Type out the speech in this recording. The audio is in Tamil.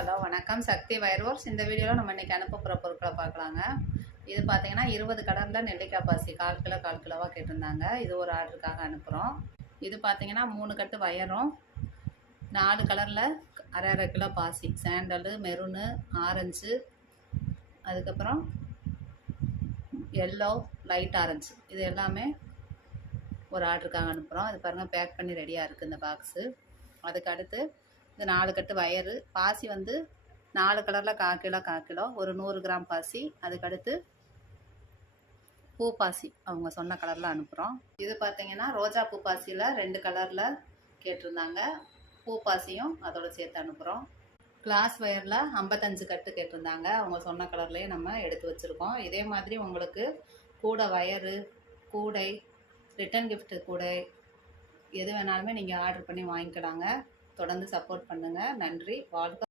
ஹலோ வணக்கம். சக்தி வயர் ஒர்க்ஸ். இந்த வீடியோவில் நம்ம இன்றைக்கி அனுப்ப போகிற பொருட்களை பார்க்கலாங்க. இது பார்த்தீங்கன்னா 20 கலரில் நெல்லிக்காய் பாசி 1/4 கிலோவாக கேட்டிருந்தாங்க. இது ஒரு ஆர்டருக்காக அனுப்புகிறோம். இது பார்த்தீங்கன்னா 3 கட்டு வயரும் 4 கலரில் அரை கிலோ பாசி, சாண்டலு, மெரூனு, ஆரஞ்சு, அதுக்கப்புறம் எல்லோ, லைட் ஆரஞ்சு, இது எல்லாமே ஒரு ஆர்டருக்காக அனுப்புகிறோம். இது பாருங்கள், பேக் பண்ணி ரெடியாக இருக்குது இந்த பாக்ஸு. அதுக்கு அடுத்து இது 4 கட்டு வயரு. பாசி வந்து 4 கலரில் 1/4 கிலோ, ஒரு 100 கிராம் பாசி. அதுக்கடுத்து பூ பாசி அவங்க சொன்ன கலரில் அனுப்புகிறோம். இது பார்த்தீங்கன்னா ரோஜா பூ பாசியில் 2 கலரில் கேட்டிருந்தாங்க. பூ பாசியும் அதோடு சேர்த்து அனுப்புகிறோம். கிளாஸ் வயரில் 55 கட்டு கேட்டிருந்தாங்க. அவங்க சொன்ன கலர்லேயே நம்ம எடுத்து வச்சுருக்கோம். இதே மாதிரி உங்களுக்கு கூட வயரு, கூடை, ரிட்டன் கிஃப்ட்டு கூடை எது வேணாலுமே நீங்கள் ஆர்டர் பண்ணி வாங்கிக்கலாங்க. தொடர்ந்து சப்போர்ட் பண்ணுங்கள். நன்றி. வாழ்க.